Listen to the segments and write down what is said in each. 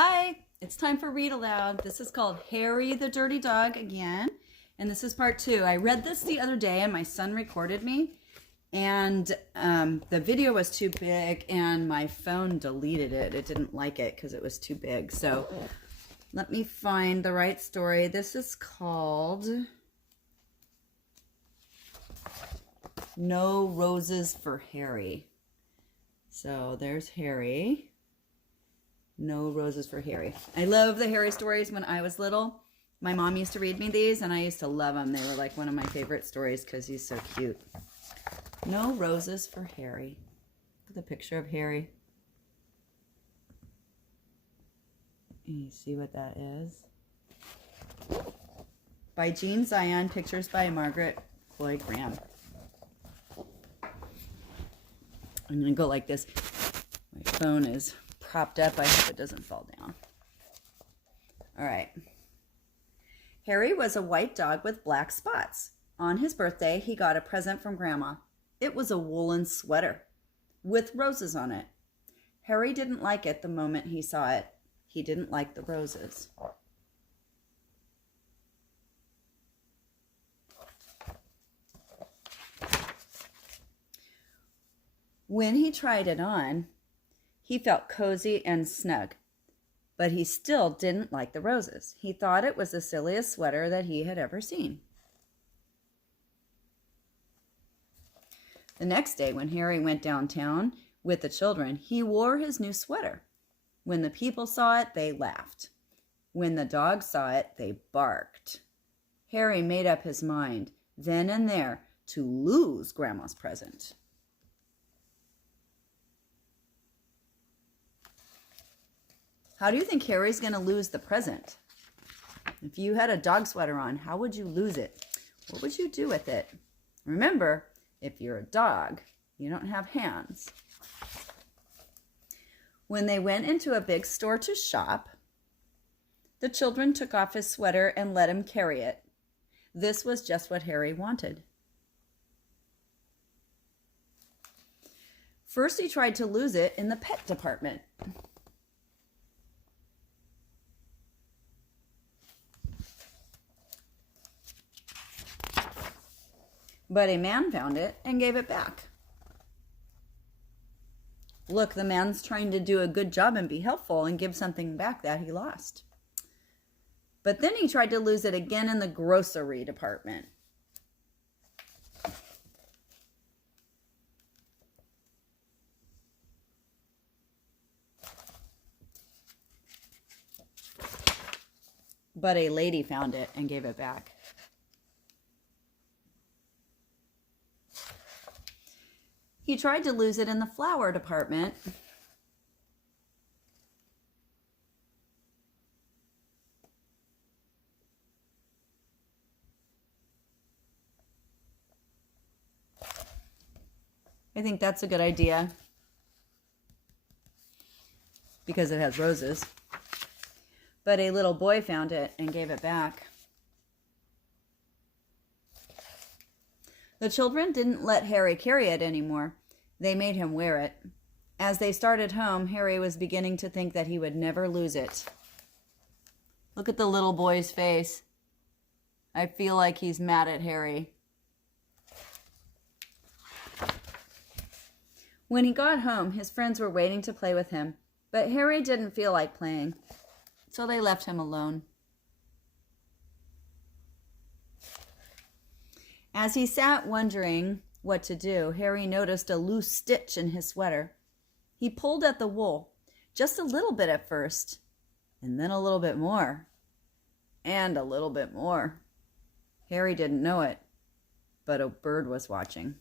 Hi, it's time for Read Aloud. This is called Harry the Dirty Dog again, and this is part 2. I read this the other day and my son recorded me, and the video was too big and my phone deleted it. It didn't like it because it was too big. So let me find the right story. This is called No Roses for Harry. So there's Harry. No Roses for Harry. I love the Harry stories. When I was little, my mom used to read me these, and I used to love them. They were like one of my favorite stories because he's so cute. No Roses for Harry. Look at the picture of Harry. You see what that is? By Jean Zion, pictures by Margaret Floyd Graham. I'm going to go like this. My phone is propped up. I hope it doesn't fall down. All right. Harry was a white dog with black spots. On his birthday, he got a present from Grandma. It was a woolen sweater with roses on it. Harry didn't like it the moment he saw it. He didn't like the roses. When he tried it on, he felt cozy and snug, but he still didn't like the roses. He thought it was the silliest sweater that he had ever seen. The next day, when Harry went downtown with the children, he wore his new sweater. When the people saw it, they laughed. When the dogs saw it, they barked. Harry made up his mind, then and there, to lose Grandma's present. How do you think Harry's going to lose the present? If you had a dog sweater on, how would you lose it? What would you do with it? Remember, if you're a dog, you don't have hands. When they went into a big store to shop, the children took off his sweater and let him carry it. This was just what Harry wanted. First, he tried to lose it in the pet department. But a man found it and gave it back. Look, the man's trying to do a good job and be helpful and give something back that he lost. But then he tried to lose it again in the grocery department. But a lady found it and gave it back. He tried to lose it in the flower department. I think that's a good idea because it has roses. But a little boy found it and gave it back. The children didn't let Harry carry it anymore. They made him wear it. As they started home, Harry was beginning to think that he would never lose it. Look at the little boy's face. I feel like he's mad at Harry. When he got home, his friends were waiting to play with him, but Harry didn't feel like playing, so they left him alone. As he sat wondering what to do, Harry noticed a loose stitch in his sweater. He pulled at the wool, just a little bit at first, and then a little bit more, and a little bit more. Harry didn't know it, but a bird was watching.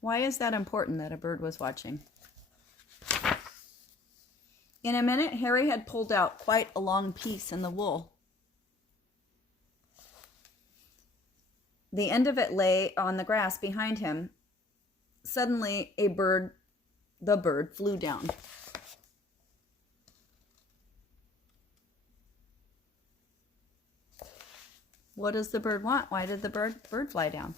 Why is that important that a bird was watching? In a minute, Harry had pulled out quite a long piece in the wool. The end of it lay on the grass behind him. Suddenly, the bird flew down. What does the bird want? Why did the bird fly down?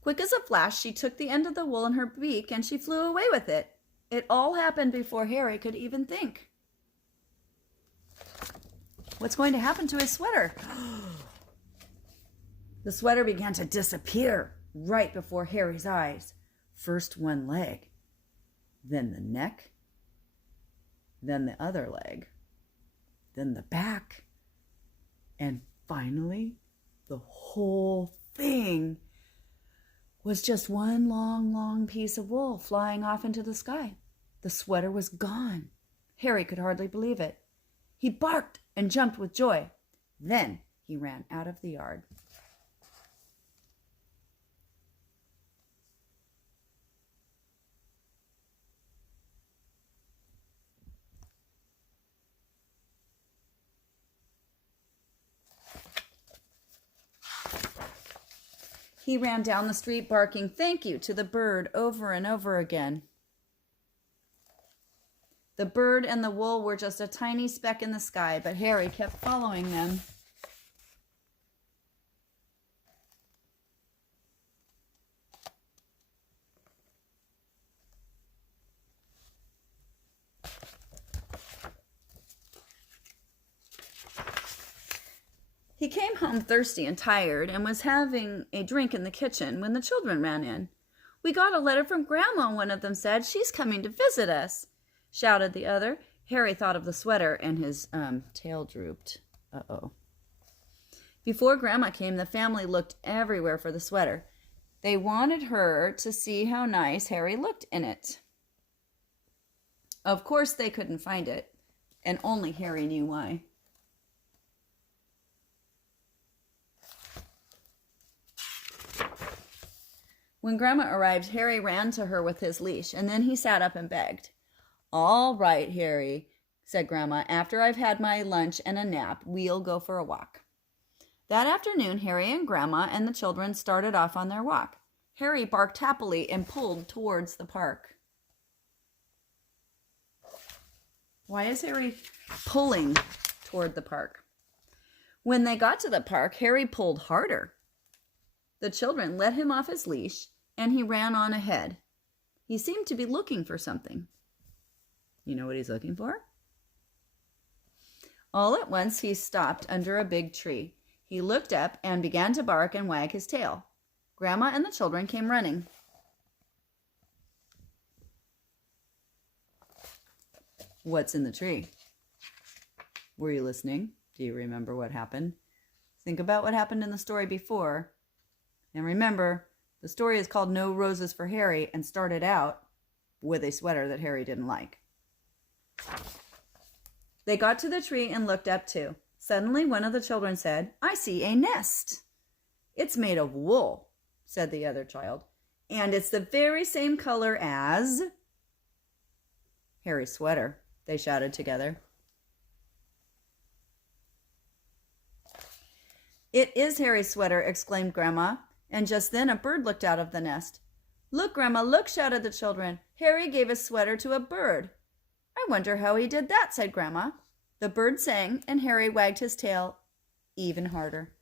Quick as a flash, she took the end of the wool in her beak and she flew away with it. It all happened before Harry could even think. What's going to happen to his sweater? The sweater began to disappear right before Harry's eyes. First one leg, then the neck, then the other leg, then the back, and finally the whole thing was just one long, long piece of wool flying off into the sky. The sweater was gone. Harry could hardly believe it. He barked and jumped with joy. Then he ran out of the yard. He ran down the street barking "thank you" to the bird over and over again. The bird and the wool were just a tiny speck in the sky, but Harry kept following them. He came home thirsty and tired and was having a drink in the kitchen when the children ran in. "We got a letter from Grandma," one of them said. "She's coming to visit us," shouted the other. Harry thought of the sweater and his tail drooped. Uh-oh. Before Grandma came, the family looked everywhere for the sweater. They wanted her to see how nice Harry looked in it. Of course, they couldn't find it, and only Harry knew why. When Grandma arrived, Harry ran to her with his leash, and then he sat up and begged. "All right, Harry," said Grandma. "After I've had my lunch and a nap, we'll go for a walk." That afternoon, Harry and Grandma and the children started off on their walk. Harry barked happily and pulled towards the park. Why is Harry pulling toward the park? When they got to the park, Harry pulled harder. The children let him off his leash, and he ran on ahead. He seemed to be looking for something. You know what he's looking for? All at once, he stopped under a big tree. He looked up and began to bark and wag his tail. Grandma and the children came running. What's in the tree? Were you listening? Do you remember what happened? Think about what happened in the story before. And remember, the story is called No Roses for Harry and started out with a sweater that Harry didn't like. They got to the tree and looked up too. Suddenly, one of the children said, "I see a nest." "It's made of wool," said the other child. "And it's the very same color as Harry's sweater," they shouted together. "It is Harry's sweater," exclaimed Grandma. And just then a bird looked out of the nest. "Look, Grandma, look," shouted the children. "Harry gave his sweater to a bird." "I wonder how he did that," said Grandma. The bird sang, and Harry wagged his tail even harder.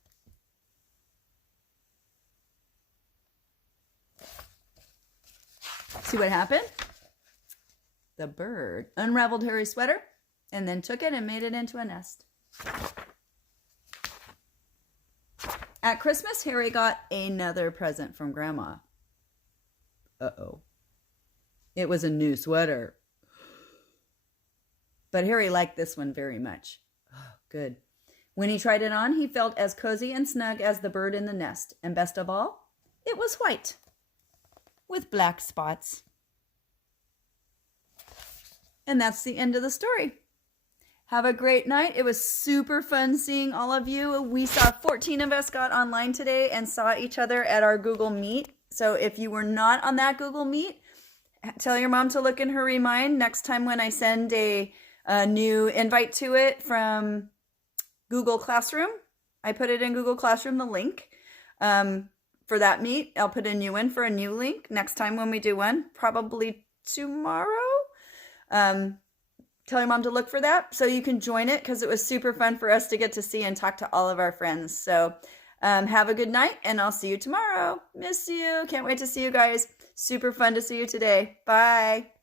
See what happened? The bird unraveled Harry's sweater and then took it and made it into a nest. At Christmas, Harry got another present from Grandma. Uh-oh. It was a new sweater. But Harry liked this one very much. Oh, good. When he tried it on, he felt as cozy and snug as the bird in the nest. And best of all, it was white with black spots. And that's the end of the story. Have a great night. It was super fun seeing all of you. We saw 14 of us got online today and saw each other at our Google Meet. So if you were not on that Google Meet, tell your mom to look in her Remind next time when I send a new invite to it from Google Classroom. I put it in Google Classroom, the link for that meet. I'll put a new one for a new link next time when we do one, probably tomorrow. tell your mom to look for that so you can join it, because it was super fun for us to get to see and talk to all of our friends. So have a good night, and I'll see you tomorrow. Miss you. Can't wait to see you guys. Super fun to see you today. Bye.